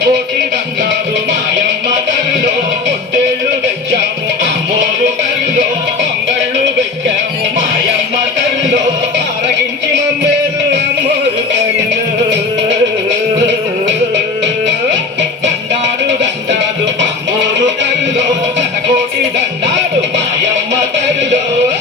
కోటి దండాలు మాయమ్మ తల్లిలో పొట్టేళ్ళు తెచ్చాము అమ్మోరు తల్లిలో పొంగళ్ళు పెట్టాము మాయమ్మ తల్లిలో ఆరగించి మమ్మేలు అమ్మోరు తల్లిలో దండాలు దండాలు అమ్మోరు తల్లిలో కోటి దండాలు